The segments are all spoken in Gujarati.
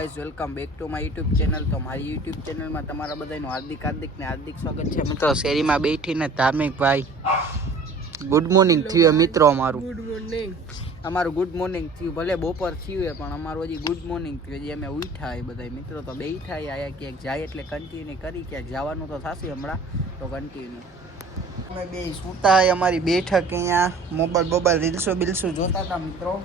Guys welcome back to my YouTube channel. तो मारी यूट्यूब चैनल में तमारा बधाईનું हार्दिक स्वागत है। मित्रों શેરી में बैठीने धार्मिक भाई गुड मॉर्निंग थी मित्रों। अमारू गुड मॉर्निंग थी, भले बपोर थी पण अमारू हजी गुड मॉर्निंग थी। हजी अमे उठा बधाई मित्रों तो बैठा आया क्यांक जाए एटले कंटिन्यू करी, क्यांक जवानुं तो थशे हमणां तो कंटिन्यू अमे बे सूता अमारी बैठक अहींया मोबाइल रील्सो बिल्सो जोता था मित्रों।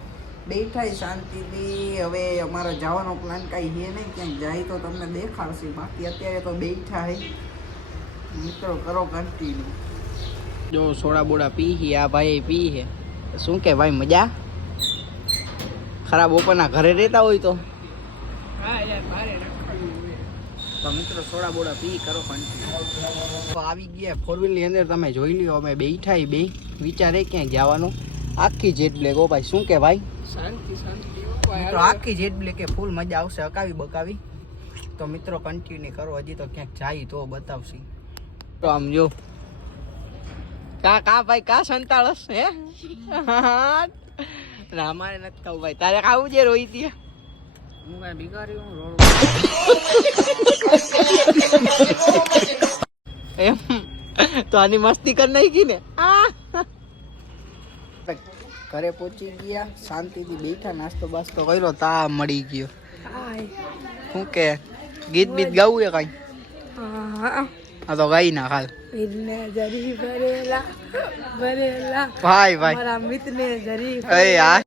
बैठा शांति थी। हवे अमारा जवानो प्लान कई है नहीं, क्या जाए तो तमने देखाड़शे, बाकी अत्यारे तो बैठा है मित्रों। करो कंटिन्यू। जो सोडा बोडा पी ही आ भाई पी है शू के भाई मजा खराब ओपना घरे रहता हो तो मित्रों सोडा बोडा पी करो कंटिन्यू। तो आवी गया फोर व्हील अंदर तमे जोई ल्यो। अमे बैठा ही बे विचारे क्या जवानो आखी जेट ब्लेक हो भाई शू के भाई शांति मित्रों आखी जेट ब्लेक के फूल मजा आवशे अकावी बकावी। तो मित्रों कंटिन्यू करो, हजी तो क्या जाई तो बतावशी। तो आम जो का भाई का संताळस हे ना हमारे नत कहू भाई तारे खाऊ जे रोई थी હું કાઈ ભિખારી હું રોડ એમ તો આની મસ્તી કર નાખી ને। घरे पहुंची गया शांति थी बैठा नास्तो बास्तो कर्यो ता मળી गयो। શું કે ગીત બીત ગાવું હે કઈ? હા તો ગાઈ ના હાલ। મિતને જરી ભરેલા ભાઈ ભાઈ મારા મિતને જરી એ યાર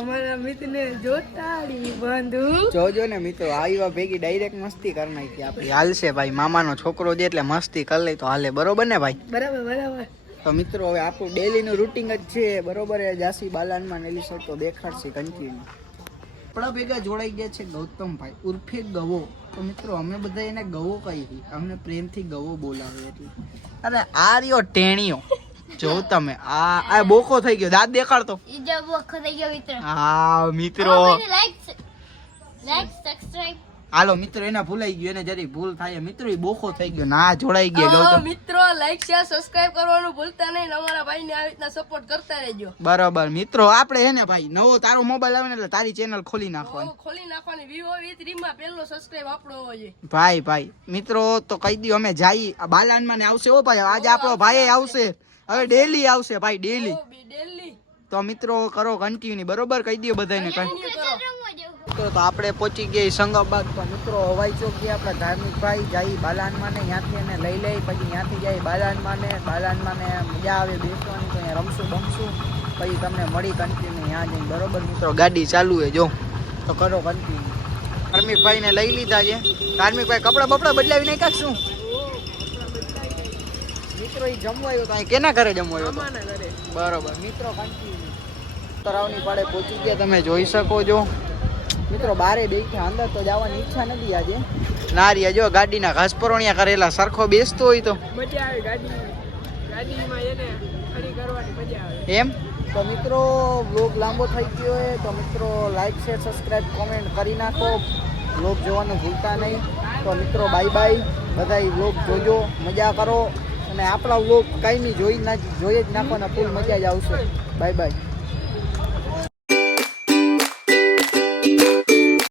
અમારા મિતને જોતાડી બંધુ જોજો ને મિત્રો આવીવા ભેગી ડાયરેક્ટ મસ્તી કરી નાખી આપણી। હાલશે ભાઈ મામાનો છોકરો જે એટલે મસ્તી કરી લે તો હાલે, બરોબર ને ભાઈ? બરાબર। તો મિત્રો હવે આપણું ડેલીનું રૂટિન જ છે બરોબર। જાસી બાલાનમાં નેલી સર તો દેખાડશે કન્ટિન્યુ। આપણા ભેગા જોડાઈ ગયા છે ગૌતમભાઈ ઉર્ફે ગવો। તો મિત્રો અમે બધા એને ગવો કહી હતી, અમને પ્રેમથી ગવો બોલાવે એટલે। અરે આ રહ્યો ટેણીઓ જો તમે આ બોકો થઈ ગયો, દાંત દેખાડતો ઈ જો બોકો થઈ ગયો મિત્ર। હા મિત્રો લાઈક સબસ્ક્રાઇબ હાલો મિત્રો, એને ભૂલાઈ ગયો, એને જરી ભૂલ થાય મિત્રો, ઈ બોકો થઈ ગયો ના જોડાઈ ગયા ગૌતમ મિત્રો। લાઈક શેર સબસ્ક્રાઇબ કરવાનું ભૂલતા નહીં, અમારા ભાઈને આવી રીતના સપોર્ટ કરતા રહેજો બરાબર મિત્રો। આપણે હે ને ભાઈ નવો તારો મોબાઈલ આવે ને એટલે તારી ચેનલ ખોલી નાખવાની વિવો વિથ રીમા પહેલો સબસ્ક્રાઇબ આપણો હોવો જોઈએ ભાઈ મિત્રો। તો કહી દયો અમે જાઈ આ બાલાનમાં ને આવશે હો ભાઈ, આજે આપણો ભાઈ આવશે, હવે ડેલી આવશે ભાઈ ડેલી। તો મિત્રો કરો કન્ટિન્યુ બરોબર, કહી દયો બધાને મિત્રો। તો આપણે પહોંચી ગયા સંગાબાદ। તો મિત્રો હવાઈ ચોકી આપણા ધાર્મિક ભાઈ જાય બાલાનમાં ને ત્યાંથી એને લઈ લઈ, પછી ત્યાંથી જાય બાલાનમાં ને મજા આવે બેસવાની, તો અહીંયા રમશું બમશું, પછી તમને મળી કન્ટિન્યુ ત્યાં જઈને બરોબર મિત્રો। ગાડી ચાલુ હે જો, તો કરો કન્ટિન્યુ। ધાર્મિક ભાઈ ને લઈ લીધા છે। ધાર્મિક ભાઈ કપડા બપડા બદલાવી નાખ્યા શું મિત્રો? એ જમવાયો તો કેના ઘરે જમવાયો બરોબર મિત્રો કન્ટિન્યુ। તરાવની પાડે પહોંચી ગયા તમે જોઈ શકો છો મિત્રો। બારે બેઠા અંદર તો જવાની ઈચ્છા નથી આજે ના રહ્યા। જો ગાડીના ઘાસ પરોણિયા કરેલા સરખો બેસતો હોય તો મજા આવે, ગાડીમાં એને ખડી કરવાની મજા આવે એમ। તો મિત્રો વ્લોગ લાંબો થઈ ગયો હોય તો મિત્રો લાઈક શેર સબસ્ક્રાઇબ કોમેન્ટ કરી નાખો, વ્લોગ જોવાનું ભૂલતા નહીં। તો મિત્રો બાય બાય, બધા વ્લોગ જોજો, મજા કરો, અને આપણા વ્લોગ કાંઈ નહીં જોઈ જ નાખવાના, ફૂલ મજા જ આવશે। Bye bye.